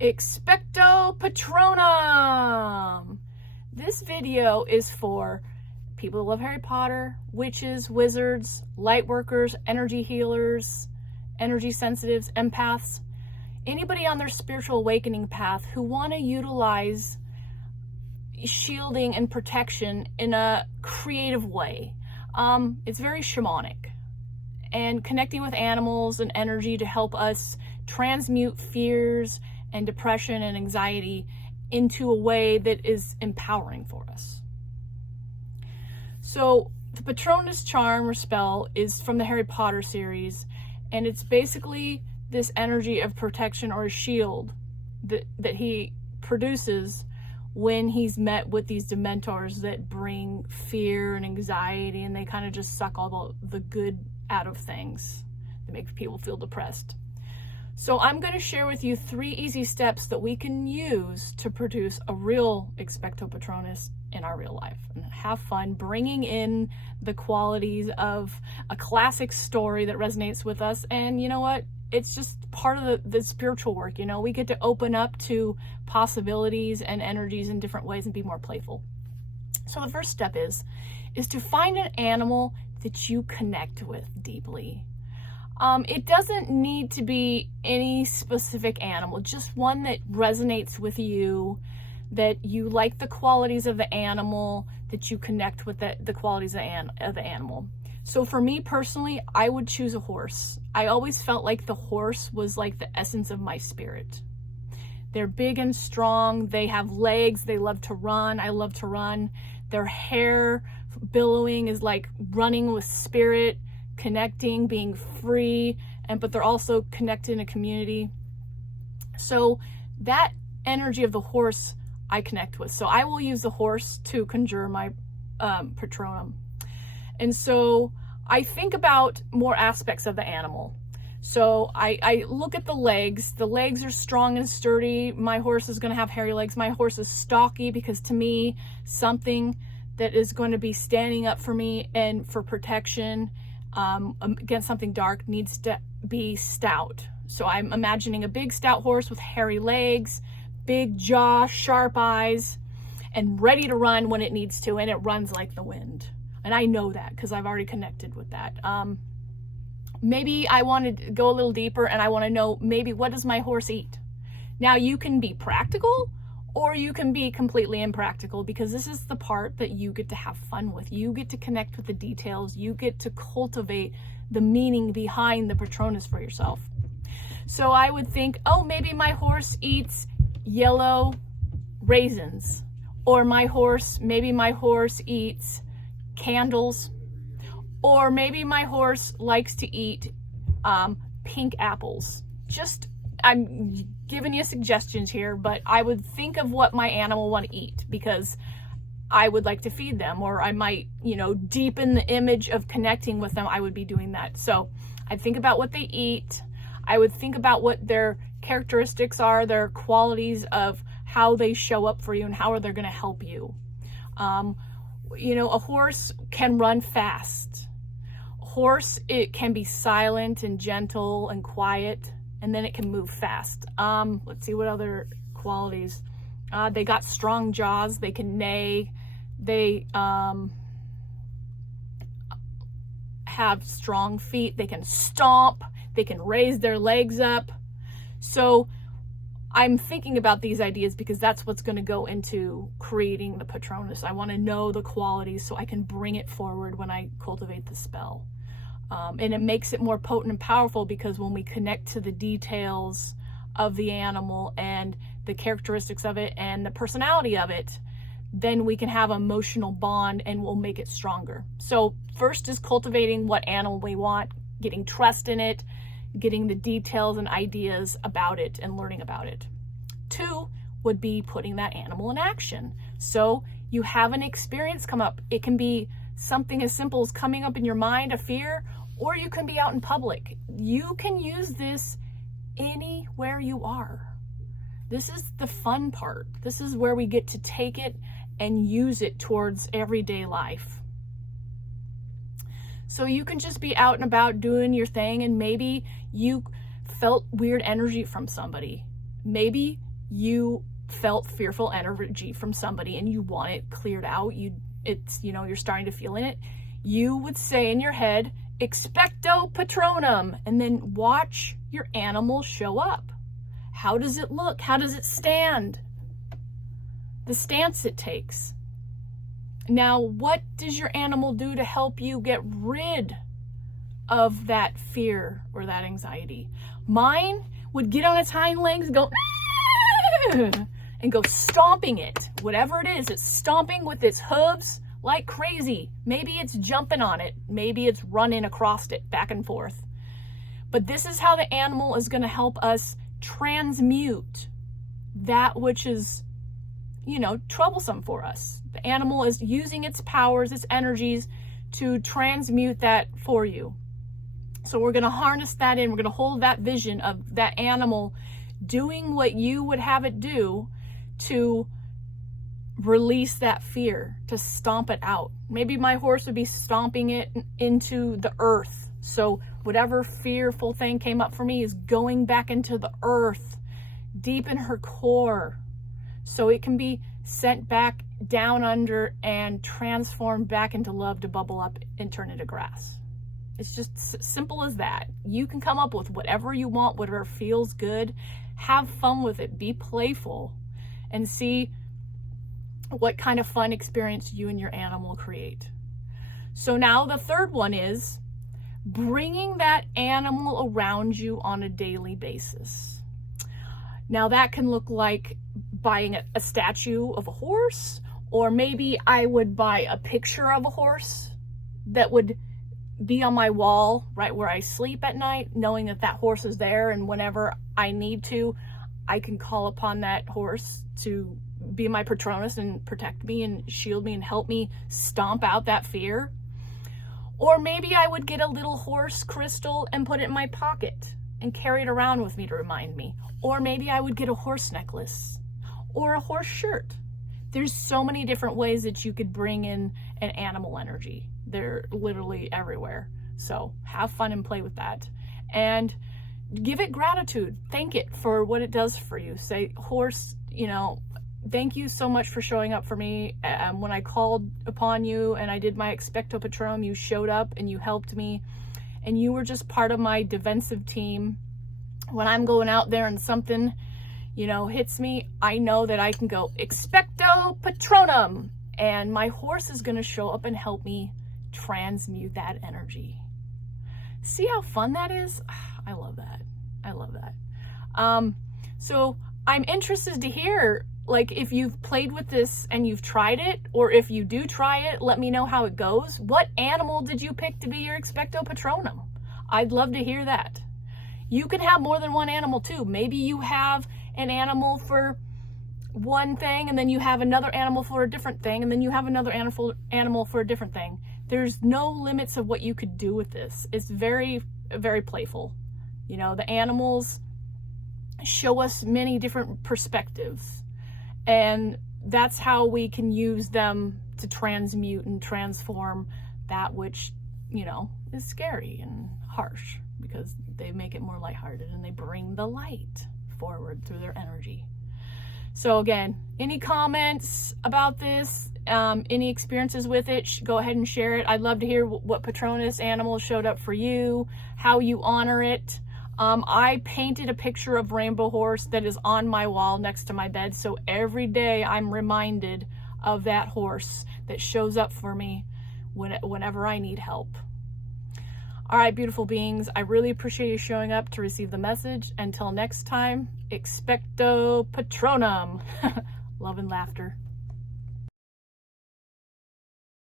Expecto Patronum! This video is for people who love Harry Potter, witches, wizards, lightworkers, energy healers, energy sensitives, empaths, anybody on their spiritual awakening path who want to utilize shielding and protection in a creative way. It's very shamanic and connecting with animals and energy to help us transmute fears and depression and anxiety into a way that is empowering for us. So the Patronus charm or spell is from the Harry Potter series, and it's basically this energy of protection or a shield that he produces when he's met with these dementors that bring fear and anxiety, and they kind of just suck all the good out of things that make people feel depressed. So I'm going to share with you 3 easy steps that we can use to produce a real Expecto Patronus in our real life and have fun bringing in the qualities of a classic story that resonates with us. And you know what? It's just part of the spiritual work. You know, we get to open up to possibilities and energies in different ways and be more playful. So the first step is to find an animal that you connect with deeply. It doesn't need to be any specific animal, just one that resonates with you, that you like the qualities of the animal, that you connect with the qualities of the animal. So for me personally, I would choose a horse. I always felt like the horse was like the essence of my spirit. They're big and strong. They have legs. They love to run. I love to run. Their hair billowing is like running with spirit, connecting, being free, but they're also connected in a community. So that energy of the horse I connect with. So I will use the horse to conjure my Patronum. And so I think about more aspects of the animal. So I look at the legs. The legs are strong and sturdy. My horse is going to have hairy legs. My horse is stocky because to me, something that is going to be standing up for me and for protection against something dark needs to be stout. So I'm imagining a big stout horse with hairy legs, big jaw, sharp eyes, and ready to run when it needs to, and it runs like the wind. And I know that because I've already connected with that. Maybe I want to go a little deeper and I want to know maybe what does my horse eat? Now you can be practical or you can be completely impractical, because this is the part that you get to have fun with. You get to connect with the details. You get to cultivate the meaning behind the Patronus for yourself. So I would think, oh, maybe my horse eats yellow raisins, or maybe my horse eats candles, or maybe my horse likes to eat pink apples. I'm giving you suggestions here, but I would think of what my animal want to eat because I would like to feed them, or I might, deepen the image of connecting with them. I would be doing that. So I think about what they eat. I would think about what their characteristics are, their qualities of how they show up for you and how are they going to help you. A horse can run fast. It can be silent and gentle and quiet, and then it can move fast. Let's see what other qualities. They got strong jaws. They can neigh. They have strong feet. They can stomp. They can raise their legs up. So I'm thinking about these ideas because that's what's going to go into creating the Patronus. I want to know the qualities so I can bring it forward when I cultivate the spell. And it makes it more potent and powerful because when we connect to the details of the animal and the characteristics of it and the personality of it, then we can have an emotional bond and we'll make it stronger. So first is cultivating what animal we want, getting trust in it, getting the details and ideas about it and learning about it. 2 would be putting that animal in action. So you have an experience come up. It can be something as simple as coming up in your mind, a fear, or you can be out in public. You can use this anywhere you are. This is the fun part. This is where we get to take it and use it towards everyday life. So you can just be out and about doing your thing, and maybe you felt weird energy from somebody. Maybe you felt fearful energy from somebody and you want it cleared out, you're starting to feel in it, you would say in your head, expecto patronum, and then watch your animal show up. How does it look? How does it stand? The stance it takes. Now, what does your animal do to help you get rid of that fear or that anxiety? Mine would get on its hind legs and go, and go stomping it. Whatever it is, it's stomping with its hooves like crazy. Maybe it's jumping on it. Maybe it's running across it back and forth. But this is how the animal is going to help us transmute that which is, troublesome for us. The animal is using its powers, its energies to transmute that for you. So we're going to harness that in. We're going to hold that vision of that animal doing what you would have it do to release that fear, to stomp it out. Maybe my horse would be stomping it into the earth. So whatever fearful thing came up for me is going back into the earth, deep in her core, so it can be sent back down under and transformed back into love to bubble up and turn into grass. It's just simple as that. You can come up with whatever you want, whatever feels good. Have fun with it. Be playful and see what kind of fun experience you and your animal create. So now the third one is bringing that animal around you on a daily basis. Now that can look like buying a statue of a horse, or maybe I would buy a picture of a horse that would be on my wall right where I sleep at night, knowing that that horse is there, and whenever I need to, I can call upon that horse to be my Patronus and protect me and shield me and help me stomp out that fear. Or maybe I would get a little horse crystal and put it in my pocket and carry it around with me to remind me. Or maybe I would get a horse necklace or a horse shirt. There's so many different ways that you could bring in an animal energy. They're literally everywhere. So have fun and play with that. And give it gratitude. Thank it for what it does for you. Say, horse, thank you so much for showing up for me. When I called upon you and I did my expecto patronum, you showed up and you helped me. And you were just part of my defensive team. When I'm going out there and something, hits me, I know that I can go expecto patronum, and my horse is going to show up and help me transmute that energy. See how fun that is? I love that. I love that. So I'm interested to hear, if you've played with this and you've tried it, or if you do try it, let me know how it goes. What animal did you pick to be your expecto patronum? I'd love to hear that. You can have more than one animal too. Maybe you have an animal for one thing, and then you have another animal for a different thing, and then you have another animal for a different thing. There's no limits of what you could do with this. It's very, very playful. The animals show us many different perspectives, and that's how we can use them to transmute and transform that which, is scary and harsh, because they make it more lighthearted and they bring the light forward through their energy. So again, any comments about this, any experiences with it, go ahead and share it. I'd love to hear what Patronus animal showed up for you, how you honor it. I painted a picture of Rainbow Horse that is on my wall next to my bed. So every day I'm reminded of that horse that shows up for me whenever I need help. All right, beautiful beings, I really appreciate you showing up to receive the message. Until next time, expecto patronum. Love and laughter.